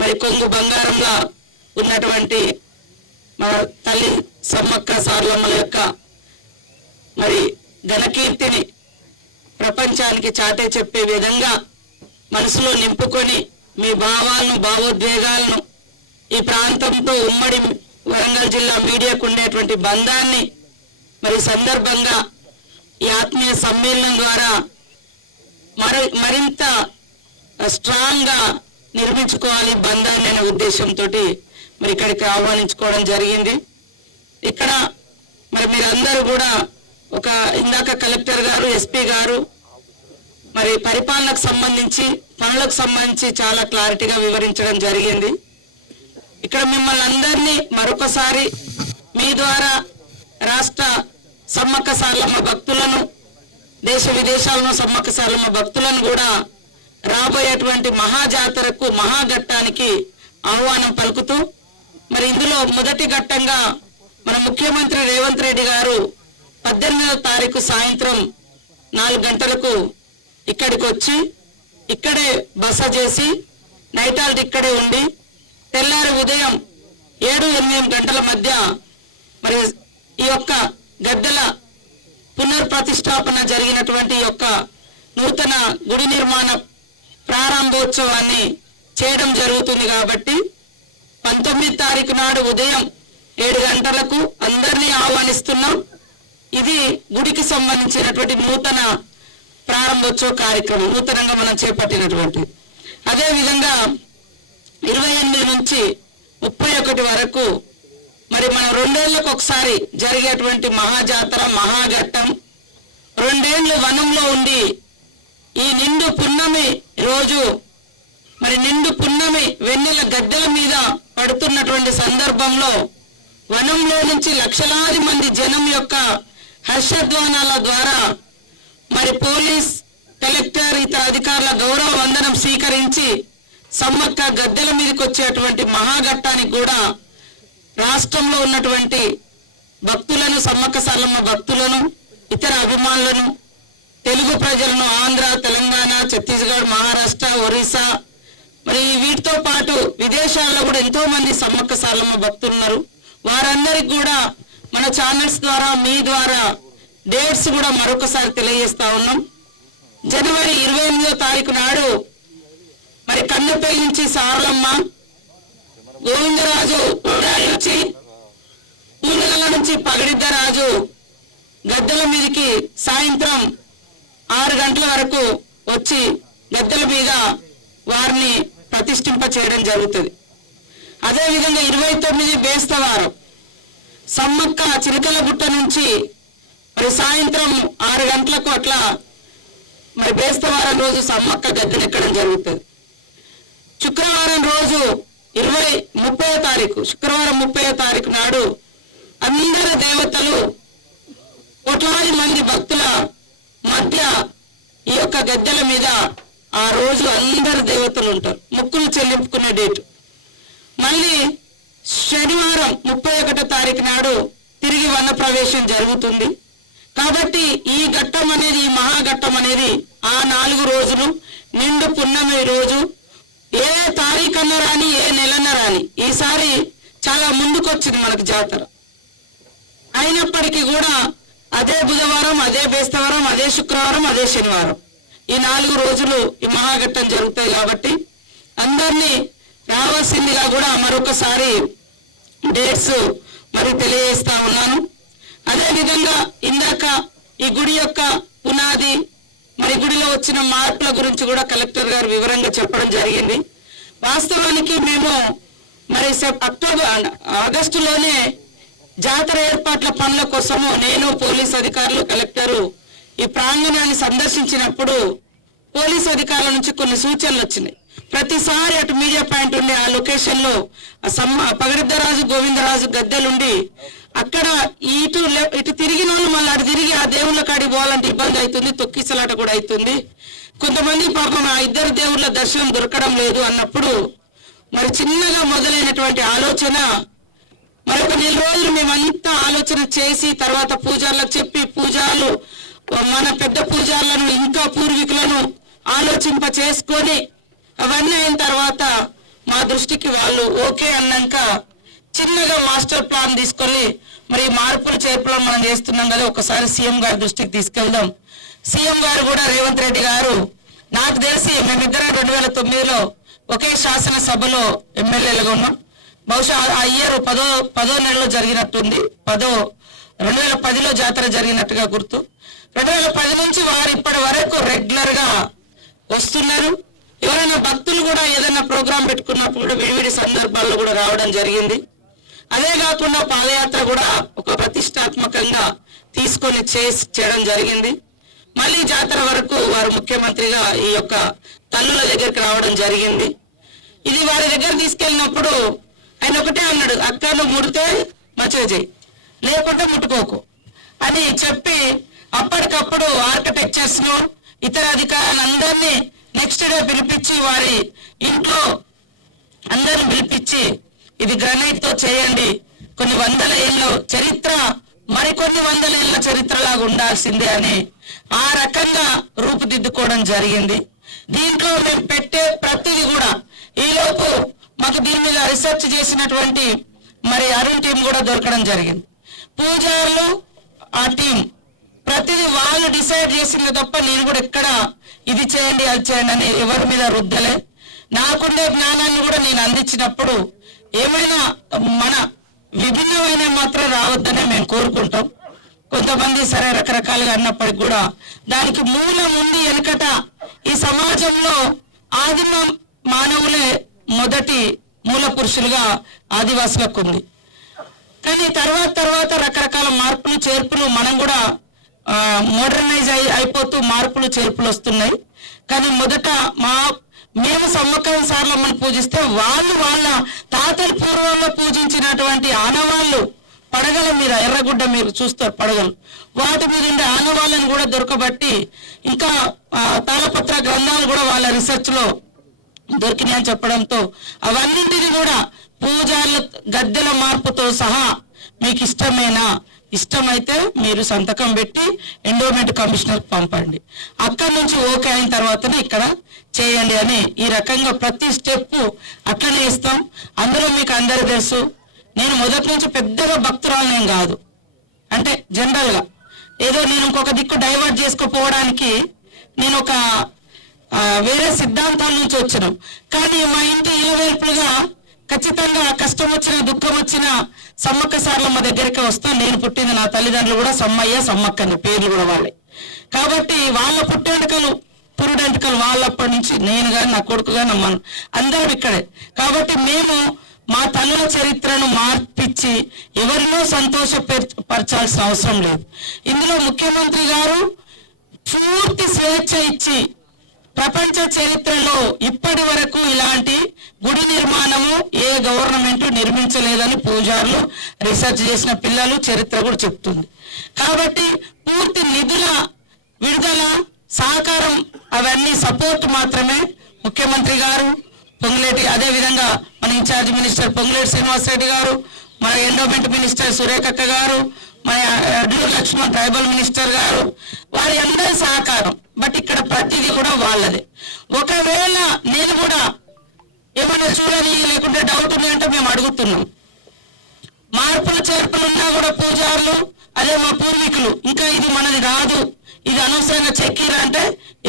మరి కొంగు బంగారంలా ఉన్నటువంటి మన తల్లి సమ్మక్క సారలమ్మల యొక్క మరి ఘనకీర్తిని ప్రపంచానికి చాటే చెప్పే విధంగా మనసులో నింపుకొని మీ భావాలను భావోద్వేగాలను ఈ ప్రాంతంతో ఉమ్మడి వరంగల్ జిల్లా మీడియాకు ఉండేటువంటి బంధాన్ని మరి సందర్భంగా ఈ ఆత్మీయ సమ్మేళనం ద్వారా మరింత స్ట్రాంగ్ గా నిర్మించుకోవాలి బంధాన్ని అనే ఉద్దేశంతో మరి ఇక్కడికి ఆహ్వానించుకోవడం జరిగింది. ఇక్కడ మరి మీరందరూ కూడా ఒక ఇందాక కలెక్టర్ గారు ఎస్పీ గారు మరి పరిపాలనకు సంబంధించి పనులకు సంబంధించి చాలా క్లారిటీగా వివరించడం జరిగింది. ఇక్కడ మిమ్మల్ని అందరినీ మరొకసారి మీ ద్వారా రాష్ట్ర సమ్మక్క సారలమ్మ భక్తులను దేశ విదేశాలను సమ్మక్క సారలమ్మ భక్తులను కూడా రాబోయేటువంటి మహాజాతరకు మహాఘట్టానికి ఆహ్వానం పలుకుతూ మరి ఇందులో మొదటి ఘట్టంగా మన ముఖ్యమంత్రి రేవంత్ రెడ్డి గారు 18వ తారీఖు సాయంత్రం 4 గంటలకు ఇక్కడికి వచ్చి ఇక్కడే బస చేసి నైట్ హాల్ట్ ఇక్కడే ఉండి తెల్లారి ఉదయం 7-8 గంటల మధ్య మరి ఈ యొక్క గద్దెల పునర్ప్రతిష్టాపన జరిగినటువంటి యొక్క నూతన గుడి నిర్మాణ ప్రారంభోత్సవాన్ని చేయడం జరుగుతుంది. కాబట్టి 19వ తారీఖు నాడు ఉదయం 7 గంటలకు అందరినీ ఆహ్వానిస్తున్నాం. ఇది గుడికి సంబంధించినటువంటి నూతన ప్రారంభోత్సవ కార్యక్రమం, నూతనంగా మనం చేపట్టినటువంటి. అదేవిధంగా 28 నుంచి 31 వరకు మరి మనం 2 ఏళ్లకు ఒకసారి జరిగేటువంటి మహాజాతర మహాఘట్టం 2 ఏళ్ళు వనంలో ఉండి ఈ నిండు పున్నమి రోజు మరి నిండు పున్నమి వెన్నెల గద్దెల మీద పడుతున్నటువంటి సందర్భంలో వనంలో నుంచి లక్షలాది మంది జనం యొక్క హర్షధ్వానాల ద్వారా మరి పోలీస్ కలెక్టర్ ఇతర అధికారుల గౌరవ వందనం స్వీకరించి సమ్మక్క గద్దెల మీదకి వచ్చేటువంటి మహాఘట్టానికి కూడా రాష్ట్రంలో ఉన్నటువంటి భక్తులను సమ్మక్క సారలమ్మ భక్తులను ఇతర అభిమానులను తెలుగు ప్రజలను ఆంధ్ర తెలంగాణ ఛత్తీస్గఢ్ మహారాష్ట్ర ఒరిస్సా మరి వీటితో పాటు విదేశాల్లో కూడా ఎంతో మంది సమ్మక్క సారలమ్మ భక్తులు ఉన్నారు. వారందరికి కూడా మన ఛానల్స్ ద్వారా మీ ద్వారా డేట్స్ కూడా మరొకసారి తెలియజేస్తా ఉన్నాం. జనవరి 28వ తారీఖు నాడు మరి కన్నెపల్లి నుంచి సారలమ్మ, గోవిందరాజు నుంచి పూనగల నుంచి పగడిద్దరాజు గద్దెల మీదకి సాయంత్రం 6 గంటల వరకు వచ్చి గద్దెల మీద వారిని ప్రతిష్ఠింప చేయడం జరుగుతుంది. అదేవిధంగా 29 బేస్తవారం సమ్మక్క చిలకలగుట్ట నుంచి మరి సాయంత్రం 6 గంటలకు అట్లా మరి బేస్తవారం రోజు సమ్మక్క గద్దెలు ఎక్కడం జరుగుతుంది. శుక్రవారం రోజు 30వ తారీఖు శుక్రవారం 30వ తారీఖు నాడు అందరు దేవతలు కోట్లాది మంది భక్తుల మధ్య ఈ యొక్క గద్దెల మీద ఆ రోజు అందరు దేవతలు ఉంటారు. మొక్కులు చెల్లింపుకునే డేటు. మళ్ళీ శనివారం 31వ తారీఖు నాడు తిరిగి వన ప్రవేశం జరుగుతుంది. కాబట్టి ఈ ఘట్టం అనేది ఈ మహాఘట్టం అనేది ఆ 4 రోజులు నిండు పున్నమి రోజు ఏ తారీఖన్న రాని ఏ నెలన్న రాని ఈసారి చాలా ముందుకొచ్చింది మనకు జాతర. అయినప్పటికీ కూడా అదే బుధవారం అదే బేస్తవారం అదే శుక్రవారం అదే శనివారం ఈ 4 రోజులు ఈ మహాఘట్టం జరుగుతాయి. కాబట్టి అందరినీ రావాల్సిందిగా కూడా మరొకసారి డేట్స్ మరి తెలియజేస్తా ఉన్నాను. అదేవిధంగా ఇందాక ఈ గుడి యొక్క పునాది మరి గుడిలో వచ్చిన మార్పుల గురించి కూడా కలెక్టర్ గారు వివరంగా చెప్పడం జరిగింది. వాస్తవానికి మేము మరి ఆగస్టులోనే జాతర ఏర్పాట్ల పనుల కోసము నేను పోలీస్ అధికారులు కలెక్టరు ఈ ప్రాంగణాన్ని సందర్శించినప్పుడు పోలీస్ అధికారుల నుంచి కొన్ని సూచనలు వచ్చినాయి. ప్రతిసారి అటు మీడియా పాయింట్ ఉండే ఆ లొకేషన్ లో పగడిద్దరాజు గోవిందరాజు గద్దెలుండి అక్కడ ఇటు తిరిగిన వాళ్ళు మళ్ళీ అటు తిరిగి ఆ దేవుళ్ళ కాడికి పోవాలంటే ఇబ్బంది అవుతుంది, తొక్కిసలాట కూడా అవుతుంది. కొంతమంది పాపం ఆ ఇద్దరు దేవుళ్ళ దర్శనం దొరకడం లేదు అన్నప్పుడు మరి చిన్నగా మొదలైనటువంటి ఆలోచన మరి ఒక 4 రోజులు మేమంతా ఆలోచన చేసి తర్వాత పూజార్లకు చెప్పి పూజాలు మన పెద్ద పూజార్లను ఇంకా పూర్వీకులను ఆలోచింప చేసుకొని అవన్నీ అయిన తర్వాత మా దృష్టికి వాళ్ళు ఓకే అన్నాక చిన్నగా మాస్టర్ ప్లాన్ తీసుకొని మరి మార్పులు చేర్పులు మనం చేస్తున్నాం కదా, ఒకసారి సీఎం గారి దృష్టికి తీసుకెళ్దాం. సీఎం గారు కూడా రేవంత్ రెడ్డి గారు, నాకు తెలిసి మేమిద్దరం 2009లో ఒకే శాసనసభలో ఎమ్మెల్యేలుగా ఉన్నాం. బహుశా ఆ ఇయర్ 10వ నెలలో జరిగినట్టుంది, 2010లో జాతర జరిగినట్టుగా గుర్తు. 2010 నుంచి వారు ఇప్పటి వరకు రెగ్యులర్ గా వస్తున్నారు. ఎవరైనా భక్తులు కూడా ఏదైనా ప్రోగ్రాం పెట్టుకున్నప్పుడు విడివిడి సందర్భాల్లో కూడా రావడం జరిగింది. అదే కాకుండా పాదయాత్ర కూడా ఒక ప్రతిష్టాత్మకంగా తీసుకొని చేయడం జరిగింది. మళ్ళీ జాతర వరకు వారు ముఖ్యమంత్రిగా ఈ యొక్క తల్లుల దగ్గరికి రావడం జరిగింది. ఇది వారి దగ్గర తీసుకెళ్ళినప్పుడు ఆయన ఒకటే అన్నాడు, అక్క నువ్వు ముడితే మంచిగా చేయి, లేకుంటే ముట్టుకోకు అని చెప్పి అప్పటికప్పుడు ఆర్కిటెక్చర్స్ ను ఇతర అధికారులందరినీ నెక్స్ట్ డే పిలిపించి వారి ఇంట్లో అందరిని పిలిపించి ఇది గ్రనైట్ తో చేయండి, కొన్ని వందల ఏళ్ళ చరిత్ర మరికొన్ని వందల ఏళ్ళ చరిత్రలాగా ఉండాల్సిందే అని ఆ రకంగా రూపుదిద్దుకోవడం జరిగింది. దీంట్లో మేము పెట్టే ప్రతిదీ కూడా ఈలోపు మాకు దీని మీద రీసెర్చ్ చేసినటువంటి మరి అరుణ్ టీం కూడా దొరకడం జరిగింది. పూజారులు ఆ టీం ప్రతిదీ వాళ్ళు డిసైడ్ చేసింది తప్ప నేను కూడా ఎక్కడ ఇది చేయండి అది చేయండి అని ఎవరి మీద రుద్దలే. నాకుండే జ్ఞానాన్ని కూడా నేను అందించినప్పుడు ఏమైనా మన విభిన్నమైన మాత్రం రావద్దనే మేము కోరుకుంటాం. కొంతమంది సరే రకరకాలుగా అన్నప్పటికి కూడా దానికి మూలం ఉంది. వెనుకట ఈ సమాజంలో ఆదిమ మానవులే మొదటి మూల పురుషులుగా ఆదివాసులకు ఉంది. కానీ తర్వాత రకరకాల మార్పులు చేర్పులు మనం కూడా మోడర్నైజ్ అయిపోతూ మార్పులు చేర్పులు వస్తున్నాయి. కానీ మొదట మేము సమ్మక్కని సారలమ్మని పూజిస్తే వాళ్ళు వాళ్ళ తాతల పూర్వంలో పూజించినటువంటి ఆనవాళ్ళు పడగల మీద, ఎర్రగుడ్డ మీరు చూస్తారు పడగలు, వాటి మీద ఉండే ఆనవాళ్ళని కూడా దొరకబట్టి ఇంకా తాళపత్ర గ్రంథాలు కూడా వాళ్ళ రీసెర్చ్ లో దొరికినాయని చెప్పడంతో అవన్నింటినీ కూడా పూజార్ల గద్దెల మార్పుతో సహా మీకు ఇష్టమేనా, ఇష్టమైతే మీరు సంతకం పెట్టి ఎండోమెంట్ కమిషనర్ పంపండి, అక్కడి నుంచి ఓకే అయిన తర్వాతనే ఇక్కడ చేయండి అని ఈ రకంగా ప్రతి స్టెప్ అట్లనే ఇస్తాం. అందులో మీకు అందరూ తెలుసు, నేను మొదటి నుంచి పెద్దగా భక్తురాలనేం కాదు. అంటే జనరల్ గా ఏదో నేను ఇంకొక దిక్కు డైవర్ట్ చేసుకోపోవడానికి నేను ఒక వేరే సిద్ధాంతాల నుంచి వచ్చినాం. కానీ మా ఇంటి ఇలవేల్పులుగా ఖచ్చితంగా కష్టం వచ్చినా దుఃఖం వచ్చినా సమ్మక్క సారలమ్మ దగ్గరికి వస్తాను. నేను పుట్టింది, నా తల్లిదండ్రులు కూడా సమ్మయ్య సమ్మక్కని పేర్లు కూడా వాళ్ళే. కాబట్టి వాళ్ళ పుట్టెంటుకలు పురుడెంటుకలు వాళ్ళప్పటి నుంచి నేను కానీ నా కొడుకు కానీ అందరం ఇక్కడే. కాబట్టి మేము మా తల్లుల చరిత్రను మార్పిచ్చి ఎవరినో సంతోషపరచాల్సిన అవసరం లేదు. ఇందులో ముఖ్యమంత్రి గారు పూర్తి స్వేచ్ఛ ఇచ్చి ప్రపంచ చరిత్రలో ఇప్పటి వరకు ఇలాంటి గుడి నిర్మాణము ఏ గవర్నమెంట్ నిర్మించలేదని పూజారులు రీసెర్చ్ చేసిన పిల్లలు చరిత్ర కూడా చెప్తుంది. కాబట్టి పూర్తి నిధుల విడుదల సహకారం అవన్నీ సపోర్ట్ మాత్రమే ముఖ్యమంత్రి గారు, పొంగులేటి, అదే విధంగా మన ఇన్ఛార్జ్ మినిస్టర్ పొంగులేటి శ్రీనివాసరెడ్డి గారు, మన ఎండోమెంట్ మినిస్టర్ సురేఖక్క గారు, మన అడ్లూరు లక్ష్మణ్ ట్రైబల్ మినిస్టర్ గారు, వారి అందరి సహకారం. బట్ ఇక్కడ ప్రతిదీ కూడా వాళ్ళదే. ఒకవేళ నేను కూడా ఏమైనా చూడని లేకుంటే డౌట్ ఉన్నాయంటే మేము అడుగుతున్నాం. మార్పులు చేర్పులు ఉన్నా కూడా పూజారులు అదే మా పూర్వీకులు ఇంకా ఇది మనది రాదు, ఇది అనవసరంగా చెక్కిరా అంటే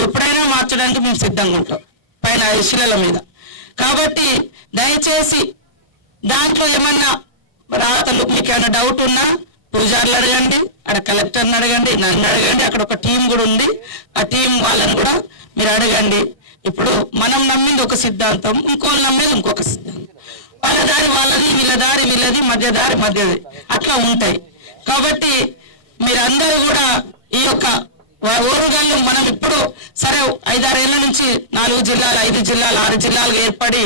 ఎప్పుడైనా మార్చడానికి మేము సిద్ధంగా ఉంటాం పైన శిలల మీద. కాబట్టి దయచేసి దాంట్లో ఏమన్నా రాతలు మీకు ఏమైనా డౌట్ ఉన్నా పూజారులు అడగండి, అక్కడ కలెక్టర్ని అడగండి, నన్ను అడగండి, అక్కడ ఒక టీం కూడా ఉంది, ఆ టీం వాళ్ళని కూడా మీరు అడగండి. ఇప్పుడు మనం నమ్మింది ఒక సిద్ధాంతం, ఇంకోళ్ళు నమ్మేది ఇంకొక సిద్ధాంతం, వాళ్ళ దారి వాళ్ళది, వీళ్ళ దారి వీళ్ళది, మధ్య దారి మధ్యది, అట్లా ఉంటాయి. కాబట్టి మీరందరూ కూడా ఈ యొక్క ఓరుగల్లు మనం ఇప్పుడు సరే 5-6 ఏళ్ల నుంచి 4 జిల్లాలు 5 జిల్లాలు 6 జిల్లాలుగా ఏర్పడి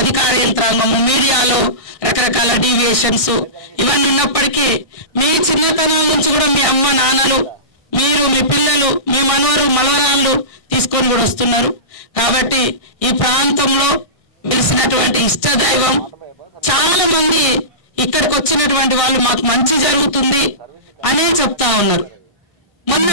అధికార యంత్రాంగము మీడియాలో రకరకాల డీవియేషన్స్ ఇవన్నీ ఉన్నప్పటికీ మీ చిన్నతనం నుంచి కూడా మీ అమ్మ నాన్నలు మీరు మీ పిల్లలు మీ మనవరాళ్ళు తీసుకొని కూడా వస్తున్నారు. కాబట్టి ఈ ప్రాంతంలో వెలిసినటువంటి ఇష్ట దైవం చాలా మంది ఇక్కడికి వచ్చినటువంటి వాళ్ళు మాకు మంచి జరుగుతుంది అనే చెప్తా ఉన్నారు. మొన్న